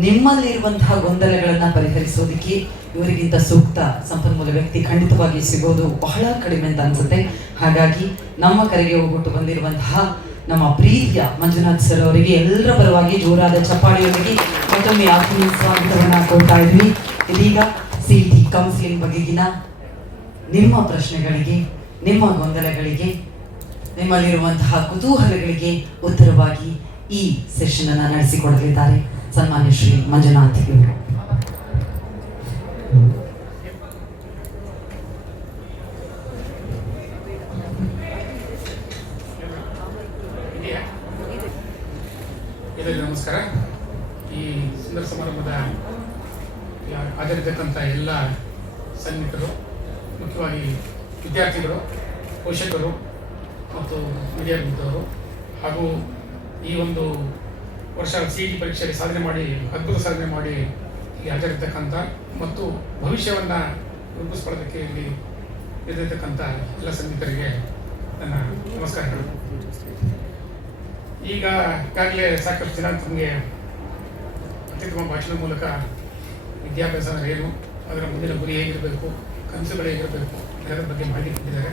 ನಿಮ್ಮಲ್ಲಿರುವಂತಹ ಗೊಂದಲಗಳನ್ನ ಪರಿಹರಿಸೋದಕ್ಕೆ ಇವರಿಗಿಂತ ಸೂಕ್ತ ಸಂಪನ್ಮೂಲ ವ್ಯಕ್ತಿ ಖಂಡಿತವಾಗಿ ಸಿಗೋದು ಬಹಳ ಕಡಿಮೆ ಅಂತ ಅನ್ಸುತ್ತೆ. ಹಾಗಾಗಿ ನಮ್ಮ ಕರೆಗೆ ಹೋಗ್ಬಿಟ್ಟು ಬಂದಿರುವಂತಹ ನಮ್ಮ ಪ್ರೀತಿಯ ಮಂಜುನಾಥ್ ಸರ್ ಅವರಿಗೆ ಎಲ್ಲರ ಪರವಾಗಿ ಜೋರಾದ ಚಪ್ಪಾಳಿಯೊಂದಿಗೆ ಮತ್ತೊಮ್ಮೆ ಆತ್ಮೀಯ ಸ್ವಾಗತವನ್ನ ಕೊಡ್ತಾ ಇದ್ವಿ. ಇದೀಗ ಸಿ ಟಿ ಕೌನ್ಸಿಲಿಂಗ್ ಬಗೆಗಿನ ನಿಮ್ಮ ಪ್ರಶ್ನೆಗಳಿಗೆ, ನಿಮ್ಮ ಗೊಂದಲಗಳಿಗೆ, ನಿಮ್ಮಲ್ಲಿರುವಂತಹ ಕುತೂಹಲಗಳಿಗೆ ಉತ್ತರವಾಗಿ ಈ ಸೆಷನ್ ಅನ್ನ ನಡೆಸಿಕೊಡಲಿದ್ದಾರೆ. ಸನ್ಮಾನ್ಯ ಶ್ರೀ ಮಂಜುನಾಥ್ ಇವರು ನಮಸ್ಕಾರ. ಈ ಸುಂದರ ಸಮಾರಂಭದ ಹಾಜರಿರ್ತಕ್ಕಂಥ ಎಲ್ಲ ಸನ್ನಿಹಿತರು, ಮುಖ್ಯವಾಗಿ ವಿದ್ಯಾರ್ಥಿಗಳು, ಪೋಷಕರು ಮತ್ತು ಮೀಡಿಯಾ ಮಿತ್ರರು ಹಾಗೂ ಈ ಒಂದು ವರ್ಷ ಸಿ ಟಿ ಪರೀಕ್ಷೆಯಲ್ಲಿ ಸಾಧನೆ ಮಾಡಿ, ಅದ್ಭುತ ಸಾಧನೆ ಮಾಡಿ ಇಲ್ಲಿ ಹಾಜರಿರ್ತಕ್ಕಂಥ ಮತ್ತು ಭವಿಷ್ಯವನ್ನು ರೂಪಿಸ್ಕೊಳ್ಳೋದಕ್ಕೆ ಇಲ್ಲಿ ಇರತಕ್ಕಂಥ ಎಲ್ಲ ಸಂಗೀತರಿಗೆ ನನ್ನ ನಮಸ್ಕಾರಗಳು. ಈಗ ಈಗಾಗಲೇ ಸಾಕಷ್ಟು ಜನ ತಮಗೆ ಅತ್ಯುತ್ತಮ ಭಾಷಣದ ಮೂಲಕ ವಿದ್ಯಾಭ್ಯಾಸ ಅಂದರೆ ಏನು ಅದರ ಮುಂದಿನ ಗುರಿ ಹೇಗಿರಬೇಕು, ಕನಸುಗಳು ಹೇಗಿರಬೇಕು, ಅದರ ಬಗ್ಗೆ ಮಾಹಿತಿ ಕೊಟ್ಟಿದ್ದಾರೆ.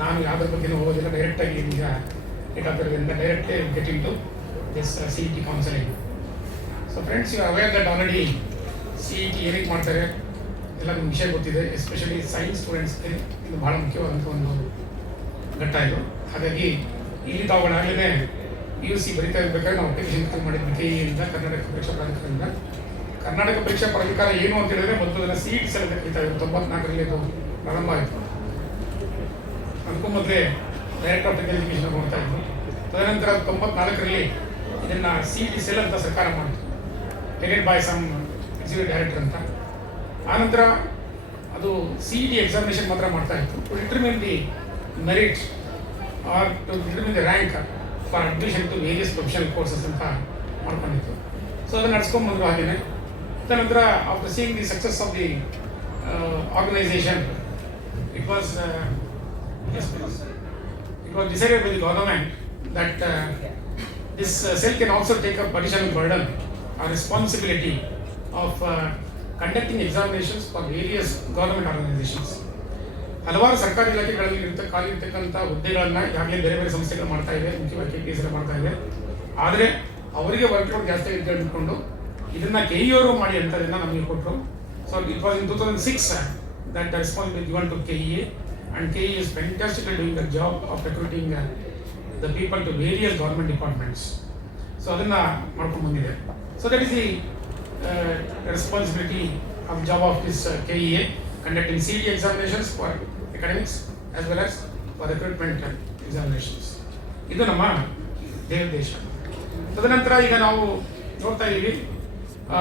ನಾನು ಯಾವುದ್ರ ಬಗ್ಗೆನೂ ಹೋಗೋದಿಲ್ಲ ಡೈರೆಕ್ಟಾಗಿ ಈಗ ಏಕಾಗ್ರದಿಂದ ಡೈರೆಕ್ಟೇ getting to E T counselling so friends you aware that already C E T ಏನಕ್ಕೆ ಮಾಡ್ತಾರೆ. ಎಲ್ಲ ನಿಮ್ಗೆ ವಿಷಯ ಗೊತ್ತಿದೆ. ಎಸ್ಪೆಷಲಿ ಸೈನ್ಸ್ ಸ್ಟೂಡೆಂಟ್ಸ್ಗೆ ಇದು ಭಾಳ ಮುಖ್ಯವಾದಂಥ ಒಂದು ಘಟ್ಟ ಇದು. ಹಾಗಾಗಿ ಇಲ್ಲಿ ತಾವುಗಳಾಗಲೇ ಯು ಸಿ ಬರಿತಾ ಇರ್ಬೇಕಾದ್ರೆ ನಾವು ಅಪ್ಲಿಕೇಶನ್ ಫಿಲ್ ಮಾಡಿದ್ವಿ ಕೆ ಇಂದ ಕರ್ನಾಟಕ ಪರೀಕ್ಷಾ ಪ್ರಾಧಿಕಾರದಿಂದ. ಕರ್ನಾಟಕ ಪರೀಕ್ಷಾ ಪ್ರಾಧಿಕಾರ ಏನು ಅಂತ ಹೇಳಿದ್ರೆ ಮೊದಲು ಸಿ ಇ ಟಿ ಸೆಲ್ ಕರೀತಾ ಇದ್ರು. ತೊಂಬತ್ನಾಲ್ಕರಲ್ಲಿ ಅದು ಪ್ರಾರಂಭ ಆಯಿತು. ಅದಕ್ಕೂ ಮೊದಲೇ ಡೈರೆಕ್ಟ್ ಆಫ್ ಎಜುಕೇಷನ್ ಮಾಡ್ತಾ ಇದ್ರು. ತದನಂತರ ತೊಂಬತ್ನಾಲ್ಕರಲ್ಲಿ ಇದನ್ನು ಸಿ ಟಿ ಸೆಲ್ ಅಂತ ಸರ್ಕಾರ ಮಾಡಿತು headed by some executive director ಅಂತ. ಆನಂತರ ಅದು ಸಿ ಇ ಟಿ ಎಕ್ಸಾಮಿನೇಷನ್ ಮಾತ್ರ ಮಾಡ್ತಾ ಇತ್ತು. To determine the merit or to determine the rank for admission to various professional courses ಅಂತ ಮಾಡ್ಕೊಂಡಿತ್ತು. ಸೊ ಅದನ್ನು ನಡ್ಸ್ಕೊಂಬಂದ್ರು ಹಾಗೇನೆ. ತದನಂತರ after seeing the success of the organisation it was it was decided by the government that this uh, cell can also take up additional burden or responsibility of uh, conducting examinations for various government organizations. ಹಲವಾರು ಸರ್ಕಾರಿ ಇಲಾಖೆಗಳಲ್ಲಿ ಇರ್ತ ಖಾಲಿ ಇರ್ತಕ್ಕಂಥ ಹುದ್ದೆಗಳನ್ನ ಈಗಾಗಲೇ ಬೇರೆ ಬೇರೆ ಸಂಸ್ಥೆಗಳು ಮಾಡ್ತಾ ಇದೆ ಮುಖ್ಯವಾಗಿ ಕೆ ಪಿ ಎಸ್ ಮಾಡ್ತಾ ಇದೆ ಆದರೆ ಅವರಿಗೆ ವರ್ಕ್ಲೋಡ್ ಜಾಸ್ತಿ ಇದೆ ಅಂದ್ಕೊಂಡು ಇದನ್ನ ಕೆ ಇವರು ಮಾಡಿ ಅಂತ ನಮಗೆ ಕೊಟ್ಟರು so it was in two thousand six that the responsibility given to K E and KE is fantastically doing the job of recruiting uh, the people to various government departments so ಅದನ್ನ ಮಾಡ್ಕೊಂಡು ಬಂದಿದೆ. So that is the responsibility of job of this K E A conducting C T examinations for academics as well as for recruitment examinations ಇದು ನಮ್ಮ ದೇವ ದೇಶ ತದನಂತರ ಈಗ ನಾವು ನೋಡ್ತಾ ಇದ್ದೀವಿ.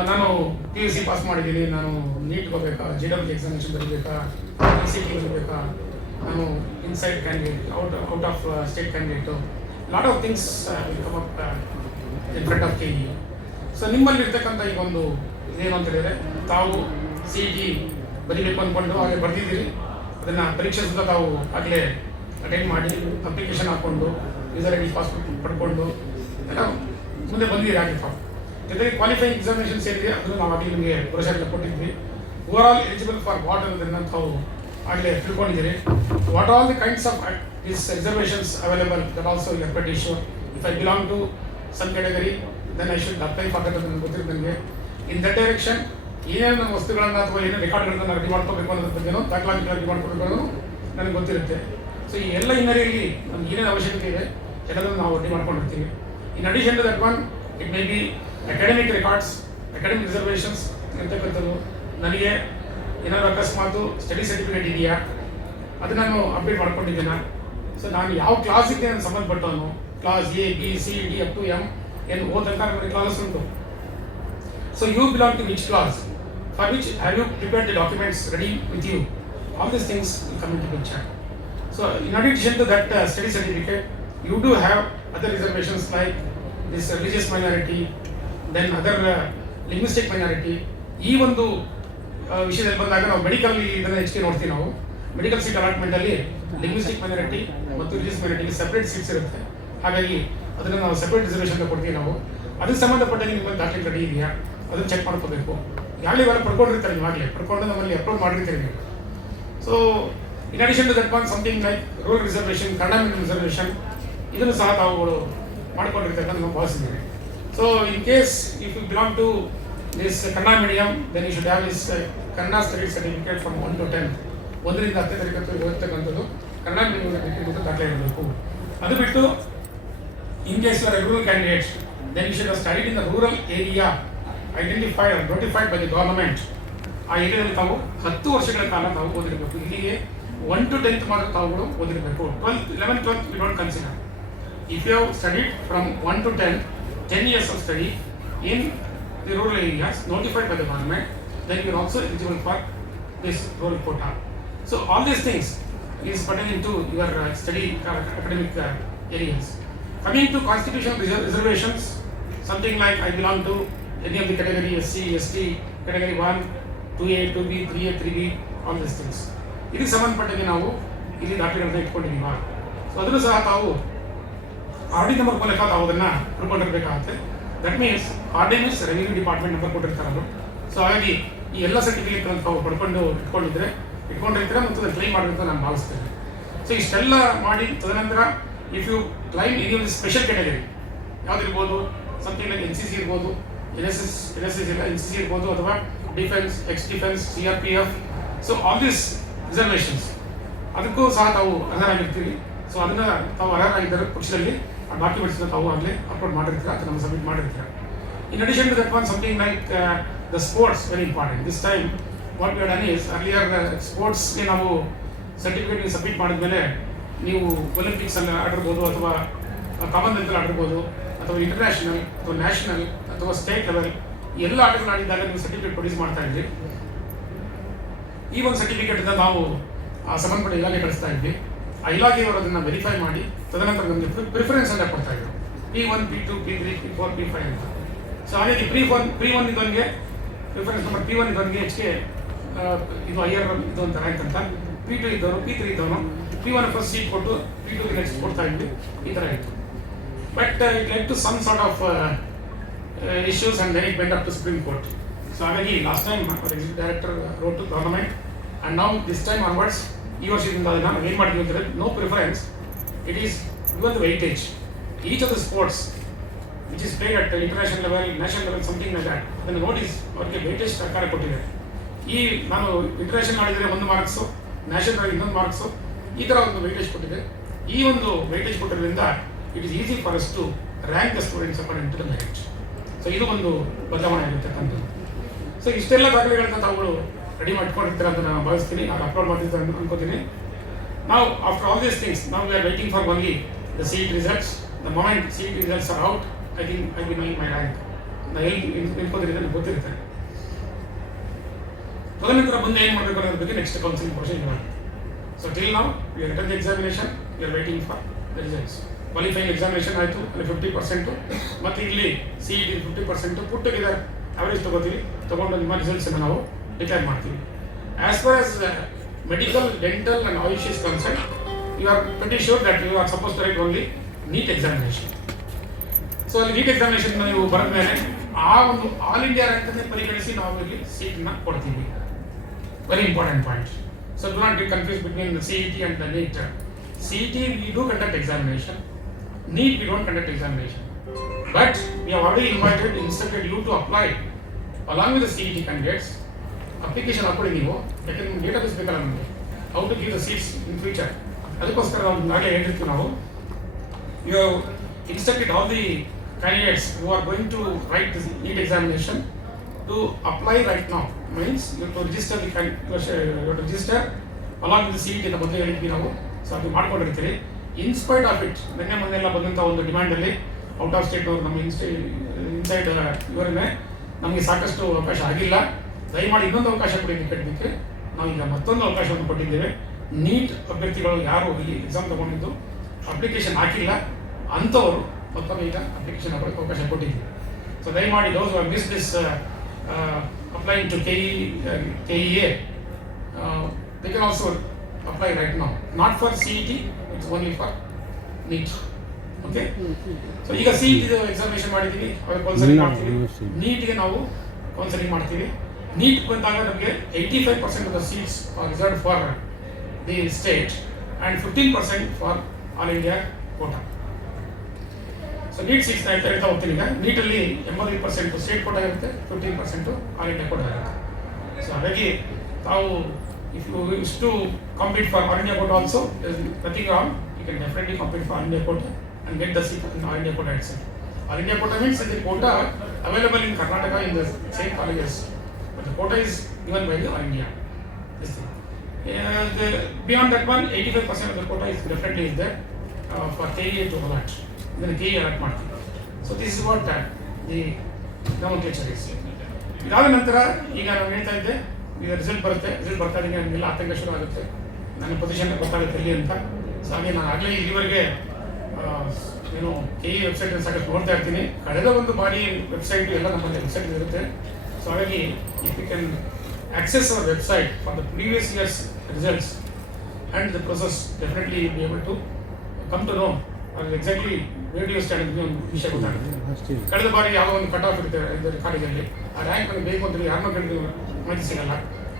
ನಾನು ಪಿ ಯು ಸಿ ಪಾಸ್ ಮಾಡಿದ್ದೀನಿ. ನಾನು ನೀಟ್ ಹೋಗ್ಬೇಕಾ ಜಿ ಡಬ್ಲ್ಯೂ ಎಕ್ಸಾಮಿನೇಷನ್ ಬರಬೇಕಾ ಸಿ ಟಿ ಬರೀಬೇಕಾ ನಾನು inside candidate out out of state candidate lot of things come up in front of K E so ನಿಮ್ಮಲ್ಲಿರ್ತಕ್ಕಂಥ ಈ ಒಂದು ಇದೇನು ಅಂತ ಹೇಳಿದ್ರೆ, ತಾವು ಸಿ ಟಿ ಬರೀಬೇಕು ಅಂದ್ಕೊಂಡು ಹಾಗೆ ಬರೆದಿದ್ದೀರಿ. ಅದನ್ನು ಪರೀಕ್ಷೆ ಸುತ್ತ ತಾವು ಆಗಲೇ ಅಟೆಂಡ್ ಮಾಡಿ ಅಪ್ಲಿಕೇಶನ್ ಹಾಕ್ಕೊಂಡು ಯೂಸರ್ ಐ ಡಿ ಪಾಸ್ಬುಕ್ ಪಡ್ಕೊಂಡು, ಎಲ್ಲ ಮುಂದೆ ಬಂದಿದ್ದೀರಿ ಆಗಿ ಫಾರ್ಮ್ ಜೊತೆಗೆ ಕ್ವಾಲಿಫೈಯಿಂಗ್ ಎಕ್ಸಾಮಿನೇಷನ್ ಸೇರಿದೆ ಅದನ್ನು ನಾವು ಆಗಲಿ ನಿಮಗೆ ಎಲ್ಲ ಕೊಟ್ಟಿದ್ವಿ. Over all eligible for what ಅನ್ನೋದನ್ನ ತಾವು ಆಗಲೇ ತಿಳ್ಕೊಂಡಿದ್ದೀರಿ. What all the kinds of this reservations available that also you but issue if I belong to some category then I should apply for that ನನಗೆ ಗೊತ್ತಿರುತ್ತೆ ನನಗೆ. ಇನ್ ದಟ್ ಡೈರೆಕ್ಷನ್ ಏನೇನು ವಸ್ತುಗಳನ್ನು ಅಥವಾ ಏನೇನು ರೆಕಾರ್ಡ್ಗಳನ್ನ ರೆಡಿ ಮಾಡ್ಕೋಬೇಕು ಅನ್ನೋದ್ರ ದಾಖಲಾಗಿ ರೆಡಿ ಮಾಡ್ಕೋಬೇಕು ನನಗೆ ಗೊತ್ತಿರುತ್ತೆ. ಸೊ ಈ ಎಲ್ಲ ಹಿನ್ನೆಲೆಯಲ್ಲಿ ನಮ್ಗೆ ಏನೇನು ಅವಶ್ಯಕತೆ ಇದೆ, ಎಲ್ಲದನ್ನು ನಾವು ರೆಡಿ ಮಾಡ್ಕೊಂಡಿರ್ತೀವಿ. In addition to that one it may be academic records academic reservations ಇರ್ತಕ್ಕಂಥದ್ದು ನನಗೆ ಏನಾದ್ರು ಅಕಸ್ಮಾತು ಸ್ಟಡಿ ಸರ್ಟಿಫಿಕೇಟ್ ಇದೆಯಾ? ಅದು ನಾನು ಅಪ್ಡೇಟ್ ಮಾಡ್ಕೊಂಡಿದ್ದೇನೆ? ಸೊ ನಾನು ಯಾವ ಕ್ಲಾಸ್ ಇದೆ ನಾನು ಸಂಬಂಧಪಟ್ಟವನು class A B C D up to M ಏನು ಓ ತನಕ ನನಗೆ ಕ್ಲಾಸಸ್ ಉಂಟು. So you belong to which class for which have you prepare the documents ready with you all these things come into picture so in addition to that study certificate you do have other reservations like this religious minority then other linguistic minority ಈ ಒಂದು ವಿಷಯದಲ್ಲಿ ಬಂದಾಗ ನಾವು medical ಇದನ್ನ ಹೆಚ್ಚಿಗೆ ನೋಡ್ತೀವಿ ನಾವು. Medical seat allotment ಅಲ್ಲಿ ಲಿಂಗ್ವಿಸ್ಟಿಕ್ ಮೈನಾರಿಟಿ ಮತ್ತು ರಿಲಿಜಿಯಸ್ ಮೈನಾರಿಟಿಗೆ ಸೆಪರೇಟ್ ಸೀಟ್ಸ್ ಇರುತ್ತೆ. ಹಾಗಾಗಿ ಅದನ್ನ ನಾವು ಸೆಪರೇಟ್ ರಿಸರ್ವೇಷನ್ ಕೊಡ್ತೀವಿ ನಾವು. ಅದಕ್ಕೆ ಸಂಬಂಧಪಟ್ಟಂಗೆ ನಿಮ್ಮ ದಾಖಲೆ ರೆಡಿ ಇದೆಯಾ? ಅದನ್ನ ಚೆಕ್ ಮಾಡ್ಕೋಬೇಕು. ಈಗಾಗಲೇ ಇವೆಲ್ಲ ಪಡ್ಕೊಂಡಿರ್ತಾರೆ ನೀವಾಗಲೇ ಪಡ್ಕೊಂಡು ನಮ್ಮಲ್ಲಿ ಅಪ್ಲೋಡ್ ಮಾಡಿರ್ತೀರಿ ನೀವು. So in addition to that one something like rural reservation Kannada medium reservation ಇದನ್ನು ಸಹ ತಾವುಗಳು ಮಾಡ್ಕೊಂಡಿರ್ತಕ್ಕಂಥ ನಾವು ನಾನು ಭಾವಿಸಿದ್ದೀನಿ so in case if you belong to this Kannada medium then you should have uh, Kannada study certificate from one to ten ಒಂದರಿಂದ ಹತ್ತನೇ ತರಗತಿ ಇರತಕ್ಕಂಥದ್ದು ಕನ್ನಡ ಮೀಡಿಯಂ ದಾಖಲೆ ಇರಬೇಕು. ಅದು ಬಿಟ್ಟು in case you are a rural candidate, then you should have studied in the rural area identified government. ಆ ಏರಿಯಾದಲ್ಲಿ ತಾವು ಹತ್ತು ವರ್ಷಗಳ ಕಾಲ ತಾವು ಓದಿರಬೇಕು. ಇಲ್ಲಿಗೆ ಒನ್ ಟು ಟೆಂತ್ ಮಾತ್ರ ತಾವುಗಳು ಓದಿರಬೇಕು. Twelfth eleven twelfth you don't consider if you have studied from one to ten ten years of study in the rural areas notified by the government then you are also eligible for this rural quota so all these things is pertaining to your study academic uh, areas. Coming to constitutional reser- reservations, something like I belong to any of the category SC, ST, category 1, 2A, 2B, 3A, 3B, all these things. ಇದಕ್ಕೆ ಸಂಬಂಧಪಟ್ಟಂಗೆ ನಾವು ಇಲ್ಲಿ ದಾಖಲೆಗಳನ್ನ ಇಟ್ಕೊಂಡಿದ್ದೀವ so ಅದನ್ನು ಸಹ ತಾವು RD number ಮೂಲಕ ತಾವು ಅದನ್ನು ತಿಳ್ಕೊಂಡಿರ್ಬೇಕಾಗುತ್ತೆ that means ordinance revenue department number ಕೊಟ್ಟಿರ್ತಾರೆ ಅವರು. ಸೊ ಹಾಗಾಗಿ ಈ ಎಲ್ಲ ಸರ್ಟಿಫಿಕೇಟ್ ತಾವು ಪಡ್ಕೊಂಡು ಇಟ್ಕೊಂಡಿದ್ರೆ ಇಟ್ಕೊಂಡಿರ್ತೀರ ಮತ್ತು ಅದನ್ನು ಕ್ಲೈಮ್ ಮಾಡಿದ್ರೆ ನಾನು ಭಾವಿಸ್ತೇನೆ. ಸೊ ಇಷ್ಟೆಲ್ಲ ಮಾಡಿ, ತದನಂತರ ಇಫ್ ಯು ಕ್ಲೈಮ್ ಇನ್ ಒಂದು special category ಯಾವ್ದಿರ್ಬೋದು something like N C C ಇರ್ಬೋದು N S S N S S ಇಲ್ಲ ಎನ್ ಸಿ ಸಿ ಇರ್ಬೋದು, ಅಥವಾ defence ex defence C R P F so all this reservations ಅದಕ್ಕೂ ಸಹ ತಾವು ಅರ್ಹರಾಗಿರ್ತೀವಿ so ಅದನ್ನು ತಾವು ಅರ್ಹರಾಗಿದ್ದಾರೆ ಪಕ್ಷದಲ್ಲಿ ತಾವು ಆಗಲೇ ಅಪ್ಲೋಡ್ ಮಾಡಿರ್ತೀರ submit ಮಾಡಿರ್ತೀರ. In addition to that one something like the sports very important this time what you done is earlier ಸ್ಪೋರ್ಟ್ಸ್ಗೆ ನಾವು ಸರ್ಟಿಫಿಕೇಟ್ ಸಬ್ಮಿಟ್ ಮಾಡಿದ್ಮೇಲೆ, ನೀವು ಒಲಿಂಪಿಕ್ಸಲ್ಲಿ ಆಡಿರ್ಬೋದು ಅಥವಾ ಕಾಮನ್ವೆಲ್ತಲ್ಲಿ ಆಡಿರ್ಬೋದು ಅಥವಾ ಇಂಟರ್ನ್ಯಾಷನಲ್ ಅಥವಾ ನ್ಯಾಷನಲ್ ಅಥವಾ ಸ್ಟೇಟ್ ಲೆವೆಲ್ ಎಲ್ಲ ಆಟಗಳು ಆಡಿದಾಗ ನೀವು ಸರ್ಟಿಫಿಕೇಟ್ ಪ್ರೊಡ್ಯೂಸ್ ಮಾಡ್ತಾ ಇದ್ರಿ. ಈ ಒಂದು ಸರ್ಟಿಫಿಕೇಟ್ ನಾವು ಸಂಬಂಧಪಟ್ಟ ಇಲಾಖೆ ಕಳಿಸ್ತಾ ಇದ್ವಿ. ಆ ಇಲಾಖೆಯವರು ಅದನ್ನ ವೆರಿಫೈ ಮಾಡಿ ತದನಂತರ ನಮಗೆ ಪ್ರಿಫರೆನ್ಸ್ ಅನ್ನ ಕೊಡ್ತಾ ಇದ್ರು. P one P two P three P four P five ಅಂತ. ಸೊ ಹಾಗಾಗಿ ಪ್ರಿ ಒನ್ ಪ್ರಿ ಒನ್ ಇದ್ದಂಗೆ ಪ್ರಿಫರೆನ್ಸ್ ನಂಬರ್ ಪಿ ಒನ್ ಇದೊಂದಿಗೆ ಹೆಚ್ಚಿಗೆ ಇದು ಐಯರ್ ಇದು ಅಂತ ರ್ಯಾಂಕ್ ಅಂತ. ಪಿ ಟು ಇದ್ದವನು ಪಿ ತ್ರೀ ಇದ್ದವನು ಪಿ ಒನ್ ಫಸ್ಟ್ ಸೀಟ್ ಕೊಟ್ಟು ಪಿ ಟು ನೆಕ್ಸ್ಟ್ ಕೊಡ್ತಾ ಇದ್ವಿ. ಈ ಥರ ಇತ್ತು. But it let to some sort of issues and then it went up to Supreme Court so ಹಾಗಾಗಿ last time director wrote to government and now this time onwards ಈ ವರ್ಷದಿಂದ ನಾವು ಏನು ಮಾಡಿದ್ವಿ ಹೇಳಿ no preference it is even weightage each of the sports which is played at international level national level something like ಅದನ್ನು notice ಅವರಿಗೆ weightage ಸರ್ಕಾರ ಕೊಟ್ಟಿದೆ ಈ ನಾನು ಇಂಟರ್ನ್ಯಾಷನಲ್ ಮಾಡಿದರೆ ಒಂದು ಮಾರ್ಕ್ಸು ನ್ಯಾಷನಲ್ ಇನ್ನೊಂದು ಮಾರ್ಕ್ಸು ಈ ಥರ ಒಂದು ವೈಟೇಜ್ ಕೊಟ್ಟಿದೆ. ಈ ಒಂದು weightage ಕೊಟ್ಟಿರೋದ್ರಿಂದ it is easy for us to rank the students according to the merit so ಇದು ಒಂದು ಬದಲಾವಣೆ ಆಗಿರ್ತಕ್ಕಂಥದ್ದು. ಸೊ ಇಷ್ಟೆಲ್ಲ ದಾಖಲೆಗಳನ್ನ ತಾವುಗಳು ರೆಡಿ ಮಾಡ್ಕೊಂಡಿರ್ತಾರೆ ಅಂತ ನಾನು ಭಾವಿಸ್ತೀನಿ. ನಾನು ಅಪ್ಲೋಡ್ ಮಾಡ್ತಿರ್ತಾರೆ ಅಂತ ಅನ್ಕೋತೀನಿ. ನಾವು ಆಫ್ಟರ್ ಆಲ್ ದೀಸ್ ಥಿಂಗ್ಸ್ ನಾವು we are waiting for only the seat results the moment seat results are out I think I nine my rank ನಾನು ಎಲ್ಲಿ ನಿಂತ್ಕೋತೀನಿ ನನಗೆ ಗೊತ್ತಿರುತ್ತೆ. ತದನಂತರ ಮುಂದೆ ಏನು ಮಾಡಬೇಕು ಅನ್ನೋದ್ರ ಬಗ್ಗೆ ನೆಕ್ಸ್ಟ್ ಕೌನ್ಸಿಲಿಂಗ್ ಪ್ರೊಸೀಜರ್ ಮಾಡಿ ಸೊ ಟಿಲ್ ನಾವು we are return examination we are waiting for the results qualifying examination ಆಯಿತು. ಅಲ್ಲಿ ಫಿಫ್ಟಿ ಪರ್ಸೆಂಟು ಮತ್ತು ಇಲ್ಲಿ C E T fifty percent put together average ತೊಗೋತೀವಿ. ತೊಗೊಂಡು ನಿಮ್ಮ ರಿಸಲ್ಟ್ಸನ್ನು ನಾವು ಡಿಕ್ಲೇರ್ ಮಾಡ್ತೀವಿ. As far as medical dental and AYUSH is concern you are very sure that you are suppose to write only NEET examination so ಅಲ್ಲಿ NEET examination ನೀವು ಬರೆದ ಮೇಲೆ ಆ ಒಂದು ಆಲ್ ಇಂಡಿಯಾ ರ್ಯಾಂಕ್ ಪರಿಗಣಿಸಿ ನಾವು ಇಲ್ಲಿ ಸೀಟ್ನ ಕೊಡ್ತೀವಿ. Very important point so do not get confuse between C E T and the NEET C E T we do conduct examination NEET we don't conduct examination but we have already invited instructed you to apply along with the C E T candidates application ಹಾಕೊಳ್ಳಿ ನೀವು. ಯಾಕಂದ್ರೆ ನಿಮ್ಗೆ database ಬೇಕಲ್ಲ ನಮಗೆ. How to give the seats in future ಅದಕ್ಕೋಸ್ಕರ ನಾವು ನಾಳೆ ಹೇಳಿರ್ತೀವಿ ನಾವು. You have instructed all the candidates you are going to write this examination to apply write right now. You to register register have to register along with the CET ಅಂತ ಮೊದಲೇ ಹೇಳಿದ್ವಿ ನಾವು. So ಅದು ಮಾಡ್ಕೊಂಡಿರ್ತೀರಿ. ಇನ್ಸ್ಪೈಟ್ ಆಫ್ ಇಟ್ ನಿನ್ನೆ ಮೊನ್ನೆ ಎಲ್ಲ ಬಂದಂಥ ಒಂದು ಡಿಮ್ಯಾಂಡಲ್ಲಿ ಔಟ್ ಆಫ್ ಸ್ಟೇಟ್ನವ್ರು ನಮ್ಮ ಇನ್ಸ್ಟೇ ಇನ್ಸೈಡ್ ಇವರನ್ನೇ ನಮಗೆ ಸಾಕಷ್ಟು ಅವಕಾಶ ಆಗಿಲ್ಲ. ದಯಮಾಡಿ ಇನ್ನೊಂದು ಅವಕಾಶ ಕೊಡಿ ಕಟ್ಟಲಿಕ್ಕೆ ನಾವು ಈಗ ಮತ್ತೊಂದು ಅವಕಾಶವನ್ನು ಕೊಟ್ಟಿದ್ದೇವೆ. ನೀಟ್ ಅಭ್ಯರ್ಥಿಗಳು ಯಾರು ಇಲ್ಲಿ ಎಕ್ಸಾಮ್ ತಗೊಂಡಿದ್ದು ಅಪ್ಲಿಕೇಶನ್ ಹಾಕಿಲ್ಲ ಅಂಥವರು ಮತ್ತೊಮ್ಮೆ ಈಗ ಅಪ್ಲಿಕೇಶನ್ ಹಾಕೋಕ್ಕೆ ಅವಕಾಶ ಕೊಟ್ಟಿದ್ದೀವಿ. ಸೊ ದಯಮಾಡಿ those miss this applying to K E K E A they can also apply right ನಾವು not for C E T it's only for NEET okay so ಈಗ ಸಿ ಇ ಟಿ ಎಕ್ಸಾಮಿನೇಷನ್ ಮಾಡಿದ್ದೀವಿ ಅವ್ರಿಗೆ counselling ಮಾಡ್ತೀವಿ. ನೀಟ್ಗೆ ನಾವು counselling ಮಾಡ್ತೀವಿ. NEET ಬಂದಾಗ ನಮಗೆ eighty five percent of the seats are reserve for the state and fifteen percent for all India quota so NEET seats ಹೇಳ್ತಾ ಹೇಳ್ತಾ ಹೋಗ್ತೀನಿ ಈಗ ನೀಟಲ್ಲಿ ಎಂಬತ್ತೈದು ಪರ್ಸೆಂಟ್ ಸ್ಟೇಟ್ ಕೋಟಾ ಇರುತ್ತೆ fifteen percent all India quota ಇರುತ್ತೆ. ಸೊ ಹಾಗಾಗಿ ತಾವು if you is to complete for all India quota also nothing wrong you can definitely complete for all India quota and get the seat in all India quota it's all India quota means the quota available in Karnataka in the same colleges the quota is given by the India. This thing. Uh, the, beyond that one, 85% of the quota is definitely is there uh, for KEA to allot. Then KEA allot ಮಾಡ್ತೀವಿ. So this is what uh, the nomenclature is. ಇದಾದ ನಂತರ ಈಗ ನಾನು ಹೇಳ್ತಾ ಇದ್ದೆ ಈಗ result ಬರುತ್ತೆ result ಬರ್ತಾ ಇದ್ದೀನಿ ನನಗೆಲ್ಲ ಆತಂಕ ಶುರು ಆಗುತ್ತೆ ನನ್ನ ಪೊಸಿಷನ್ ಗೊತ್ತಾಗುತ್ತೆ ಎಲ್ಲಿ ಅಂತ ಸೊ ಹಾಗೆ ನಾನು ಆಗಲೇ ಇಲ್ಲಿವರೆಗೆ ಏನು ಕೆ ಇ ವೆಬ್ಸೈಟ್ ಸಾಕಷ್ಟು ನೋಡ್ತಾ ಇರ್ತೀನಿ ಕಳೆದ ಒಂದು ಬಾರಿ ವೆಬ್ಸೈಟ್ ಎಲ್ಲ ನಮ್ಮಲ್ಲಿ ವೆಬ್ಸೈಟ್ ಇರುತ್ತೆ ಸೊ ಹಾಗಾಗಿ if you can access our website for the previous year's results and the process, definitely you'll be able to come to know exactly radio you ಅಂತ ಒಂದು ವಿಷಯ ಗೊತ್ತಾಗುತ್ತೆ ಕಳೆದ ಬಾರಿ ಯಾವ ಒಂದು ಕಟ್ ಆಫ್ ಇರುತ್ತೆ ಇದರ ಕಾಲೇಜಲ್ಲಿ ಆ ರ್ಯಾಂಕ್ ನನಗೆ ಬೇಕು ಅಂತ ಯಾರನ್ನೂ ಕೇಳಿದ್ರು ಮಾಹಿತಿ ಸಿಗಲ್ಲ.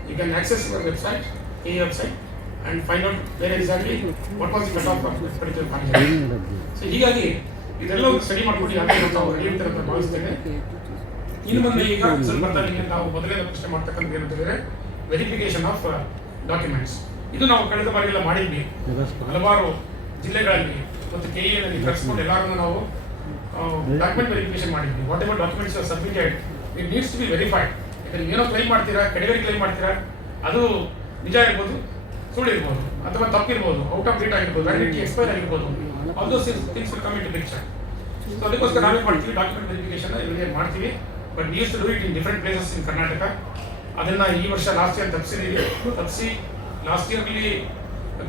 You can access your website ಈ ವೆಬ್ಸೈಟ್ ಆ್ಯಂಡ್ ಫೈಂಡ್ ಔಟ್ ಬೇರೆ exactly what was cut off particular so ಹೀಗಾಗಿ ಇದೆಲ್ಲ ಒಂದು ಸ್ಟಡಿ ಮಾಡ್ಬಿಟ್ಟು ಯಾಕೆ ನಾವು ಅವ್ರು ಇರ್ತಾರೆ ಅಂತ ಭಾವಿಸ್ತೇನೆ. ಇನ್ನು ಮುಂದೆ ಈಗ ಸ್ವಲ್ಪ ತಾನಿಗೆ ನಾವು ಮೊದಲೇ ಪ್ರಶ್ನೆ ಮಾಡ್ತಕ್ಕಂಥ ಏನಂತಂದ್ರೆ ವೆರಿಫಿಕೇಶನ್ ಆಫ್ ಡಾಕ್ಯುಮೆಂಟ್ಸ್ ಇದು ನಾವು ಕಳೆದ ಬಾರಿ ಎಲ್ಲ ಮಾಡಿದ್ವಿ ಹಲವಾರು ಜಿಲ್ಲೆಗಳಲ್ಲಿ ಮತ್ತು ಕೆ ಎಲ್ಲಿ ಕರೆಸ್ಕೊಂಡು ಎಲ್ಲರನ್ನು ನಾವು ಡಾಕ್ಯುಮೆಂಟ್ ವೆರಿಫಿಕೇಶನ್ ಮಾಡಿದ್ವಿ. Whatever documents are submitted it needs to be verified ಯಾಕಂದ್ರೆ ಏನೋ ಕ್ಲೈಮ್ ಮಾಡ್ತೀರಾ ಕಡಿಮೆ ಕ್ಲೈಮ್ ಮಾಡ್ತೀರಾ ಅದು ನಿಜ ಇರ್ಬೋದು ಸುಳ್ಳು ಇರ್ಬೋದು ಅಥವಾ ತಪ್ಪಿರ್ಬೋದು ಔಟ್ ಆಫ್ ಡೇಟ್ ಆಗಿರ್ಬೋದು ವ್ಯಾಲಿಡಿಟಿ ಎಕ್ಸ್ಪೈರ್ ಆಗಿರ್ಬೋದು all those things will come in to picture so ಅದಕ್ಕೋಸ್ಕರ ನಾವೇನು ಮಾಡ್ತೀವಿ ಡಾಕ್ಯುಮೆಂಟ್ ವೆರಿಫಿಕೇಶನ್ ಮಾಡ್ತೀವಿ. But use to do it in different places in Karnataka ಅದನ್ನ ಈ ವರ್ಷ ಲಾಸ್ಟ್ ಇಯರ್ ತಪ್ಪಿಸಿದೀವಿ ತಪ್ಪಿಸಿ ಲಾಸ್ಟ್ ಇಯರ್ಲಿ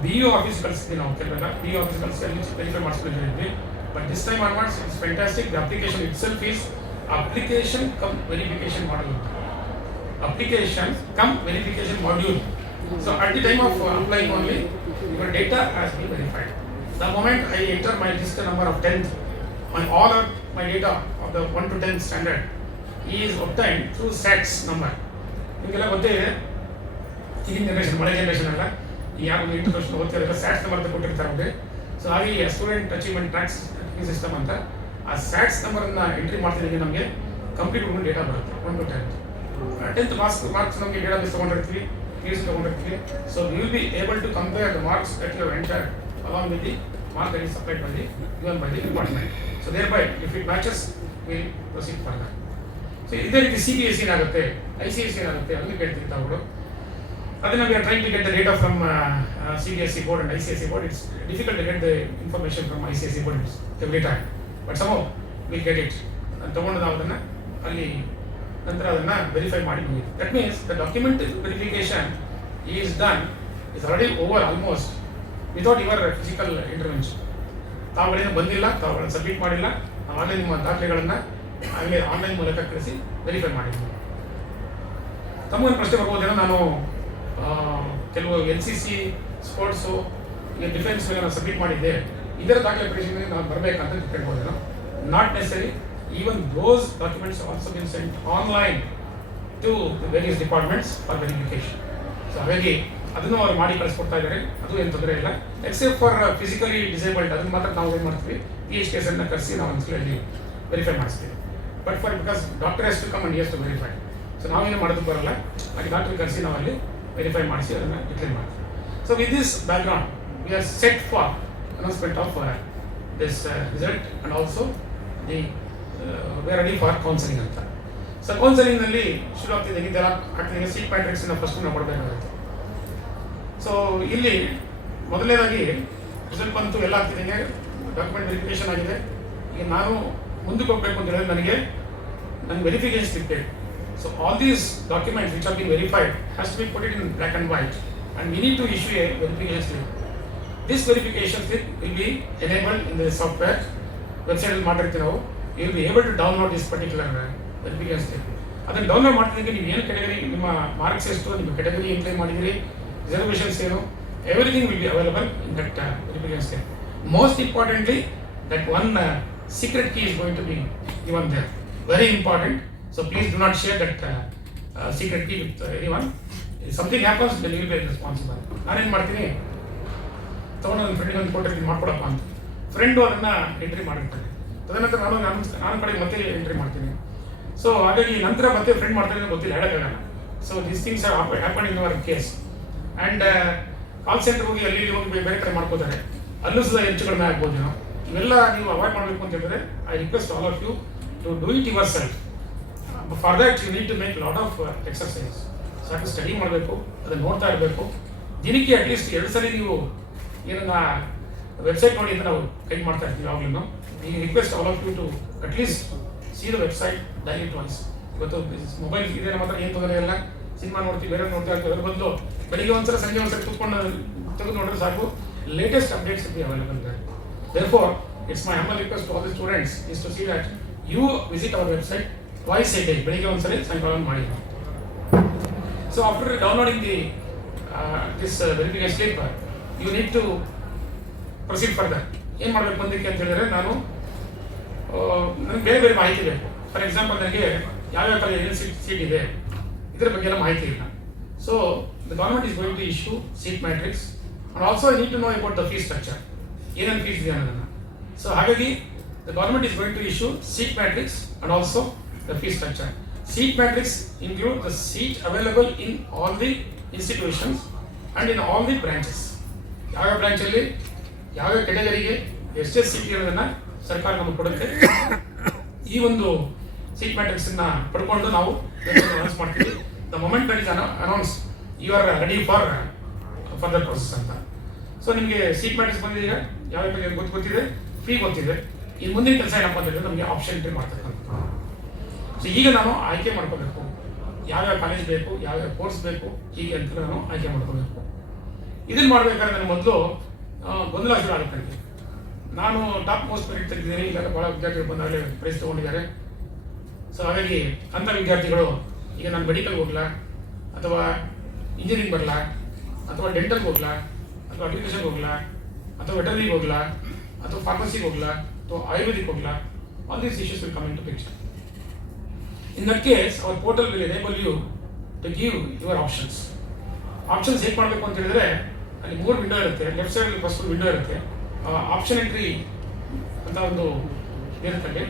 ಬಿ ಯು ಆಫೀಸ್ ಕಳಿಸಿದ್ವಿ ನಾವು ಕೆಲವೆಲ್ಲ ಬಿ ಯು ಆಫೀಸ್ ಕಳಿಸಿ ಅಲ್ಲಿ verify ಮಾಡಿಸ್ಕೊಂಡಿದ್ವಿ but this time onwards it's fantastic the application itself is application come verification model application come verification module. So at the time of uh, applying only, your data has been verified. The moment I enter my register number of 10th, my all of my data of the 1 to 10 standard obtain through SATS number. ನಿಮಗೆಲ್ಲ ಗೊತ್ತೇ? ಇದೆ ಈಗಿನ generation ಮಳೆ generation ಅಲ್ಲ ಯಾರು ಎಂಟು ವರ್ಷ ಓದ್ತಿರಲ್ಲ ಸ್ಯಾಟ್ಸ್ number ಅಂತ ಕೊಟ್ಟಿರ್ತಾರೆ ಅವ್ರಿಗೆ ಸೊ ಹಾಗೆ ಸ್ಟೂಡೆಂಟ್ ಅಚೀವ್ಮೆಂಟ್ ಟ್ರ್ಯಾಕ್ಸ್ ಸಿಸ್ಟಮ್ ಅಂತ, ಆ ಸ್ಯಾಟ್ಸ್ ನಂಬರನ್ನು ಎಂಟ್ರಿ ಮಾಡ್ತಿದ್ದೀನಿ ನಮಗೆ ಕಂಪ್ಲೀಟ್ ಒಂದು ಡೇಟಾ ಬರುತ್ತೆ. To tenth tenth marks marks ನಮಗೆ ಡೇಟಾ ಬೇಸ್ ತೊಗೊಂಡಿರ್ತೀವಿ. Fees ತೊಗೊಂಡಿರ್ತೀವಿ so will be able to compare the marks that you enter along with the mark that is supplied by the given so thereby if it matches will proceed further so ಇದೇ ರೀತಿ C B S ಏನಾಗುತ್ತೆ I C S ಏನಾಗುತ್ತೆ ಅಲ್ಲಿ ಕೇಳ್ತೀವಿ ತಾವುಗಳು ಅದನ್ನ we are trying to get the data from C B S C board and I C S C board it's difficult to get the information from I C S C board every time but some will get it ತಗೊಂಡು ನಾವು ಅದನ್ನು ಅಲ್ಲಿ ನಂತರ ಅದನ್ನು verify ಮಾಡಿ ಮುಗಿತು. That means the document verification is done is already over almost without your physical intervention ತಾವುಗಳೇನು ಬಂದಿಲ್ಲ ತಾವುಗಳನ್ನು ಸಬ್ಮಿಟ್ ಮಾಡಿಲ್ಲ. ಆನ್ಲೈನ್ ನಿಮ್ಮ ದಾಖಲೆಗಳನ್ನು ಆಗಲೇ ಆನ್ಲೈನ್ ಮೂಲಕ ಕಳಿಸಿ ವೆರಿಫೈ ಮಾಡಿದ್ವಿ. ತಮಗೊಂದು ಪ್ರಶ್ನೆ ಬರ್ಬೋದೇನೋ ನಾನು ಕೆಲವು N C C sports defence ನಾನು ಸಬ್ಮಿಟ್ ಮಾಡಿದ್ದೆ. ಇದರ ದಾಖಲೆ ಪ್ರಶ್ನೆ ನಾನು ಬರಬೇಕಂತ ಕೇಳ್ಬೋದೇನೋ not necessary even those documents also been sent online to various departments for verification so ಹಾಗಾಗಿ ಅದನ್ನು ಅವ್ರು ಮಾಡಿ ಕಳಿಸ್ಕೊಡ್ತಾ ಇದ್ದಾರೆ. ಅದು ಏನು ತೊಂದರೆ ಇಲ್ಲ. ಎಕ್ಸೆಪ್ಟ್ ಫಾರ್ ಫಿಸಿಕಲಿ ಡಿಸೇಬಲ್ಡ್ ಅದನ್ನು ಮಾತ್ರ ನಾವು ಏನು ಮಾಡ್ತೀವಿ ಪಿ ಎಚ್ ಕೇಸನ್ನು ಕರೆಸಿ ನಾವು ಒಂದ್ಸಲ ವೆರಿಫೈ ಮಾಡಿಸ್ತೀವಿ. ಬಟ್ ಫಾರ್ ಬಿಕಾಸ್ ಡಾಕ್ಟರ್ ಎಷ್ಟು ಕಮ್ ಅಂಡ್ ಎಷ್ಟು ವೆರಿಫೈ ಸೊ ನಾವೇನು ಮಾಡೋದು ಬರಲ್ಲ. ಅಲ್ಲಿ ಡಾಕ್ಟರ್ ಕರೆಸಿ ನಾವಲ್ಲಿ ವೆರಿಫೈ ಮಾಡಿಸಿ, ಅದನ್ನು ಡಿಕ್ಲೇರ್ ಮಾಡ್ತೀವಿ. So with this background we are set for announcement of this result and also the we ready for counselling ಅಂತ. ಸೊ ಕೌನ್ಸಿಲಿಂಗ್ನಲ್ಲಿ ಶುರು ಆಗ್ತಿದೆ. ಇದೆಲ್ಲ ಆಗ್ತಿದೆ. ಸೀಟ್ ಮ್ಯಾಟ್ರಿಕ್ಸನ್ನ ಫಸ್ಟ್ ನಾವು ಕೊಡಬೇಕಾಗುತ್ತೆ ಸೊ ಇಲ್ಲಿ ಮೊದಲನೇದಾಗಿ ರಿಸಲ್ಟ್ ಬಂತು, ಎಲ್ಲ ಆಗ್ತಿದೆ. ಡಾಕ್ಯುಮೆಂಟ್ ವೆರಿಫಿಕೇಶನ್ ಆಗಿದೆ. ಈಗ ನಾನು ಮುಂದಕ್ಕೆ ಹೋಗ್ಬೇಕು ಅಂತ ಹೇಳಿದ್ರೆ ನನಗೆ ನನ್ನ verification slip so all these documents which are been verified has be put it in black and white and we need to issue a verification slip this verification slip will be enable in the software ವೆಬ್ಸೈಟಲ್ಲಿ ಮಾಡಿರ್ತೀವಿ ನಾವು. You will be able to download this particular verification slip ಅದನ್ನು download ಮಾಡ್ತಿದ್ದಕ್ಕೆ ನೀವು ಏನು category ನಿಮ್ಮ marks ಎಷ್ಟು, ನಿಮ್ಮ ಕೆಟಗರಿ ಮಾಡಿದ್ರಿ ಮಾಡಿದಿರಿ ರಿಸರ್ವೇಷನ್ಸ್ ಏನು everything will be available in that verification slip most importantly that one secret key is going to be given there. Important so So please do not share that uh, uh, secret key with uh, anyone. If something happens, then you will be responsible. ನಾನೇನು ಮಾಡ್ತೀನಿ? ತಗೊಂಡು ನನ್ನ ಫ್ರೆಂಡಿಗೆ ಒಂದು ಕೊಟ್ಟರೆ ಮಾಡ್ಕೊಡಪ್ಪ ಅಂತ. Friend ಅದನ್ನು entry ಮಾಡಿರ್ತಾರೆ. ತದನಂತರ ನಾನು ನಾನು ನಾನು ಕಡೆಗೆ ಮತ್ತೆ ಎಂಟ್ರಿ ಮಾಡ್ತೀನಿ. ಸೊ ಹಾಗಾಗಿ ನಂತರ ಮತ್ತೆ ಫ್ರೆಂಡ್ ಮಾಡ್ತಾರೆ ಗೊತ್ತಿಲ್ಲ ಹೇಳೋಕ್ಕಾಗಲ್ಲ so this things happen in our case and call centre ಹೋಗಿ ಅಲ್ಲಿ ಹೋಗಿ ಬೇರೆ ಕಡೆ ಮಾಡ್ಕೋತಾರೆ. ಅಲ್ಲೂ ಸಹ ಹೆಚ್ಚು ಕಡಿಮೆ ಆಗ್ಬೋದು. ನಾವು ಇವೆಲ್ಲ ನೀವು ಅವಾಯ್ಡ್ ಮಾಡಬೇಕು ಅಂತ ಹೇಳಿದ್ರೆ I request all of you to do it yourself for that you need to make lot of exercise ಸಾಕು ಸ್ಟಡಿ ಮಾಡಬೇಕು, ಅದನ್ನು ನೋಡ್ತಾ ಇರಬೇಕು. ದಿನಕ್ಕೆ ಅಟ್ಲೀಸ್ಟ್ ಎರಡು ಸರಿ ನೀವು ಏನನ್ನ ವೆಬ್ಸೈಟ್ ನೋಡಿ ಅಂತ ನಾವು ಕೈ ಮಾಡ್ತಾ ಇರ್ತೀವಿ ಯಾವಾಗಲೂ ಈ request all of you to at least see the website daily twice ಇವತ್ತು ಮೊಬೈಲ್ ಇದೆ ಮಾತ್ರ ಏನು ತೊಂದರೆ ಇಲ್ಲ. ಸಿನಿಮಾ ನೋಡ್ತೀವಿ, ಬೇರೆ ನೋಡ್ತಾ ಇರ್ತೀವಿ, ಅದ್ರ ಬದಲು ಬೆಳಿಗ್ಗೆ ಒಂದ್ಸಲ ಸಂಜೆ ಒಂದ್ಸಲ ಕೂತ್ಕೊಂಡು ತೆಗೆದು ನೋಡಿದ್ರೆ ಸಾಕು. ಲೇಟೆಸ್ಟ್ ಅಪ್ಡೇಟ್ಸ್ ಅವೈಲೇಬಲ್ ಇದೆ. Therefore, it's my humble request to all the students, is to see that you visit our website twice a day. ಬೆಳಿಗ್ಗೆ ಒಂದ್ಸಲ ಸಾಯಂಕಾಲ ಮಾಡಿ so after downloading the this verification slip you need to proceed further ಏನು ಮಾಡಬೇಕು ಬಂದಕ್ಕೆ ಅಂತ ಹೇಳಿದ್ರೆ, ನಾನು ನನಗೆ ಬೇರೆ ಬೇರೆ ಮಾಹಿತಿ ಬೇಕು. ಫಾರ್ ಎಕ್ಸಾಂಪಲ್ ನನಗೆ ಯಾವ್ಯಾವ ಏನೇನು ಸೀಟ್ ಸೀಟ್ ಇದೆ, ಇದ್ರ ಬಗ್ಗೆ ಎಲ್ಲ ಮಾಹಿತಿ ಇಲ್ಲ. So the government is going to issue seat matrix and also I need to know about the fees structure fees ಇದೆ ಅನ್ನೋದನ್ನು? ಸೊ ಹಾಗಾಗಿ the government is going to issue seat matrix and also the fees structure seat matrix include the seat available in all the institutions and in all the branches ಯಾವ್ಯಾವ ಬ್ರಾಂಚಲ್ಲಿ ಯಾವ ಕೆಟಗರಿಗೆ ಎಷ್ಟೆಷ್ಟು seat ಇರೋದನ್ನು ಸರ್ಕಾರ ನಮಗೆ ಕೊಡುತ್ತೆ? ಈ ಒಂದು ಸೀಟ್ ಮ್ಯಾಟ್ರಿಕ್ಸ್ ಅನ್ನ ಪಡ್ಕೊಂಡು ನಾವು ಅನೌನ್ಸ್ ಮಾಡ್ತೀವಿ. The moment that is announce you are ready for further process ಅಂತ. ಸೊ ನಿಮಗೆ ಸೀಟ್ ಮ್ಯಾಟ್ರಿಕ್ಸ್ ಬಂದಿದೆ ಈಗ ಯಾವ ಗೊತ್ತು ಗೊತ್ತಿದೆ? ಫೀ ಗೊತ್ತಿದೆ. ಈ ಮುಂದಿನ ಕೆಲಸ ಏನಪ್ಪ ಅಂತಂದರೆ ನಮಗೆ ಆಪ್ಷನ್ ಎಂಟ್ರಿ ಮಾಡ್ತಕ್ಕಂಥದ್ದು ಸೊ ಈಗ ನಾನು ಆಯ್ಕೆ ಮಾಡ್ಕೋಬೇಕು. ಯಾವ್ಯಾವ ಕಾಲೇಜ್ ಬೇಕು, ಯಾವ್ಯಾವ ಕೋರ್ಸ್ ಬೇಕು, ಹೀಗೆ ಅಂತ ನಾನು ಆಯ್ಕೆ ಮಾಡ್ಕೋಬೇಕು. ಇದನ್ನ ಮಾಡ್ಬೇಕಾದ್ರೆ ನನಗೆ ಮೊದಲು ಗೊಂದಲ ಶುರು ಆಗುತ್ತೆ ನನಗೆ. ನಾನು ಟಾಪ್ ಮೋಸ್ಟ್ ಮೆರಿಟ್ ತೆಗೆದಿದ್ದೀನಿ. ಈಗ ಭಾಳ ವಿದ್ಯಾರ್ಥಿಗಳು ಬಂದಾಗಲೇ ಪ್ರೈಸ್ ತೊಗೊಂಡಿದ್ದಾರೆ. ಸೊ ಹಾಗಾಗಿ ಅಂಥ ವಿದ್ಯಾರ್ಥಿಗಳು, ಈಗ ನಾನು ಮೆಡಿಕಲ್ ಹೋಗ್ಲಾ, ಅಥವಾ ಇಂಜಿನಿಯರಿಂಗ್ ಬರಲಾ, ಅಥವಾ ಡೆಂಟಲ್ಗೆ ಹೋಗ್ಲಾ, ಅಥವಾ ಅಗ್ರಿಕಲ್ಚರ್ಗೆ ಹೋಗ್ಲಾ ಅಥವಾ ವೆಟರ್ನಿಗೆ ಹೋಗ್ಲಾ, ಅಥವಾ ಫಾರ್ಮಸಿಗೆ ಹೋಗ್ಲಾ, ಅಥವಾ ayurvedic ಹೋಗ್ಲಾ all these issues will come in to picture in that case our portal will enable you to give your options options ಹೇಗೆ ಮಾಡಬೇಕು ಅಂತ ಹೇಳಿದ್ರೆ, ಅಲ್ಲಿ ಮೂರು ವಿಂಡೋ ಇರುತ್ತೆ ಲೆಫ್ಟ್ ಸೈಡ್ ಫಸ್ಟ್ ವಿಂಡೋ ಇರುತ್ತೆ. ಆಪ್ಷನ್ ಎಂಟ್ರಿ ಅಂತ ಒಂದು ಇರುತ್ತೆ ಅಲ್ಲಿ.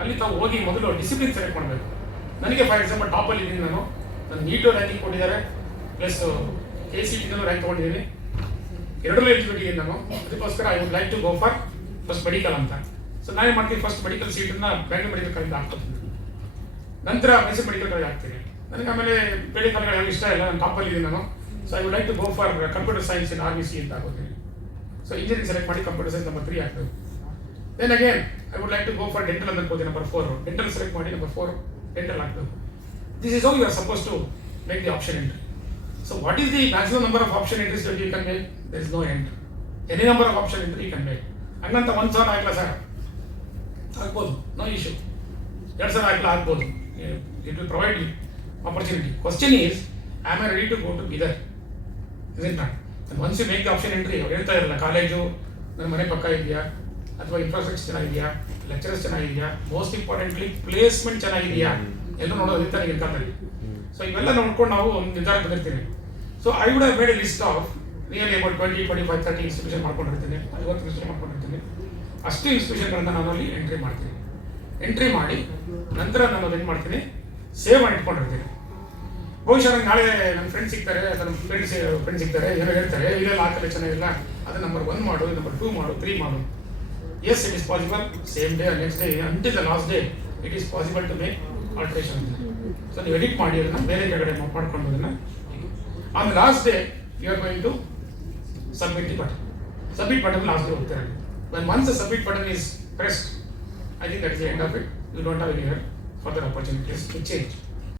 ಅಲ್ಲಿ ತಾವು ಹೋಗಿ ಮೊದಲು ಡಿಸಿಪ್ಲಿನ್ ಸೆಲೆಕ್ಟ್ ಮಾಡಬೇಕು. ನನಗೆ ಫಾರ್ ಎಕ್ಸಾಂಪಲ್ ಟಾಪಲ್ಲಿ ಇದ್ದೀನಿ ನಾನು. ನಾನು ನೀಟು ರ್ಯಾಂಕಿಂಗ್ ಕೊಟ್ಟಿದ್ದಾರೆ ಪ್ಲಸ್ ಕೆ ಸಿ ಟಿನಲ್ಲೂ ರ್ಯಾಂಕ್ ತೊಗೊಂಡಿದ್ದೀನಿ. ಎಲಿಜಿಬಿಲಿಟಿ ಇದ್ದೀನಿ ನಾನು. ಅದಕ್ಕೋಸ್ಕರ I would like to go for first medical ಅಂತ. ಸೊ ನಾನು ಮಾಡ್ತೀನಿ ಫಸ್ಟ್ ಮೆಡಿಕಲ್ ಸೀಟನ್ನು ಬೆಂಗಳೂರು ಮೆಡಿಕಲ್ ಕಾಲೇಜ್ ಹಾಕ್ತೀನಿ ನಂತರ ಮೈಸೂರು ಮೆಡಿಕಲ್ ಕಾಲೇಜ್ ಹಾಕ್ತೀನಿ. ನನಗೆ ಆಮೇಲೆ ಬೇರೆ ಕಾಲೇಜ್ ಇಷ್ಟ ಇಲ್ಲ, ನಾನು ಟಾಪಲ್ಲಿ ಇದ್ದೀನಿ ನಾನು. So I would like to go for computer science in R B C ಅಂತ ಹಾಕೋತೀನಿ ಸೊ ಇಂಜಿನಿಯರಿಂಗ್ ಸೆಲೆಕ್ಟ್ ಮಾಡಿ ಕಂಪ್ಯೂಟರ್ ಸೈನ್ಸ್ ನಂಬರ್ ತ್ರೀ ಆಗ್ತದೆ then again I would like to go for dental ಅಂತ ಅನ್ಕೋತೀನಿ ನಂಬರ್ ಫೋರ್ ಡೆಂಟಲ್ ಸೆಲೆಕ್ಟ್ ಮಾಡಿ number four dental ಆಗ್ತದೆ this is oh you are suppose to make the option entry so what is the maximum number of option entries that you can make? There is no end. Any number of option entry you can make. ಹಂಗಂತ ಒಂದು ಸಾವಿರ ಹಾಕ್ಲಾ sir? ಆಗ್ಬೋದು. No issue ಎರಡು ಸಾವಿರ ಹಾಕ್ಲಾ? ಆಗ್ಬೋದು. It will provide opportunity question is am I ready to go to Bidar is it not once you make the option entry ಅವ್ರು ಹೇಳ್ತಾ ಇರಲ್ಲ ಕಾಲೇಜು ನನ್ನ ಮನೆ ಪಕ್ಕ ಇದೆಯಾ? ಅಥವಾ ಇನ್ಫ್ರಾಸ್ಟ್ರಕ್ಚರ್ ಚೆನ್ನಾಗಿದೆಯಾ? ಲೆಕ್ಚರರ್ಸ್ ಚೆನ್ನಾಗಿದೆಯಾ? ಮೋಸ್ಟ್ ಇಂಪಾರ್ಟೆಂಟ್ಲಿ ಪ್ಲೇಸ್ಮೆಂಟ್ ಚೆನ್ನಾಗಿದೆಯಾ? ಎಲ್ಲ ನೋಡೋದು ಇರ್ತಾರೆ ಕಾಲದಲ್ಲಿ ಸೊ ಇವೆಲ್ಲ ನೋಡ್ಕೊಂಡು ನಾವು ಒಂದು ನಿರ್ಧಾರ ಬಂದಿರ್ತೀನಿ so I would have made a list of nearly about twenty twenty five thirty institution ಮಾಡ್ಕೊಂಡಿರ್ತೀನಿ ಐವತ್ತು ಇನ್ಸ್ಟಿಟ್ಯೂಷನ್ ಮಾಡ್ಕೊಂಡಿರ್ತೀನಿ ಅಷ್ಟು ಇನ್ಸ್ಟಿಟ್ಯೂಷನ್ಗಳನ್ನ ನಾನು ಅಲ್ಲಿ ಎಂಟ್ರಿ ಮಾಡ್ತೀನಿ. ಎಂಟ್ರಿ ಮಾಡಿ, ನಂತರ ನಾನು ಅದೇನು ಮಾಡ್ತೀನಿ? ಸೇವ್ ಮಾಡಿ ಇಟ್ಕೊಂಡಿರ್ತೀನಿ ಬಹುಶಃ ನಂಗೆ ನಾಳೆ ನನ್ನ ಫ್ರೆಂಡ್ ಸಿಗ್ತಾರೆ ನನ್ನ ಫ್ರೆಂಡ್ಸ್ ಫ್ರೆಂಡ್ ಸಿಗ್ತಾರೆ ಏನೋ ಹೇಳ್ತಾರೆ ಇಲ್ಲೆಲ್ಲ ಆ ಕಲೆ ಚೆನ್ನಾಗಿಲ್ಲ ಅದು ನಂಬರ್ ಒನ್ ಮಾಡು ನಂಬರ್ ಟೂ ಮಾಡು ತ್ರೀ ಮಾಡು. Yes it is possible same day next day until the last day it is possible to make alteration so ನೀವು ಎಡಿಟ್ ಮಾಡಿ, ಅದನ್ನು ಬೇರೆ ಕಡೆ ಮಾಡ್ಕೊಂಡು ಅದನ್ನ on last day you are going to submit the button submit button last day ಹೋಗ್ತಾರೆ when once the submit button is pressed I think that is the end of it you don't have any further opportunities to change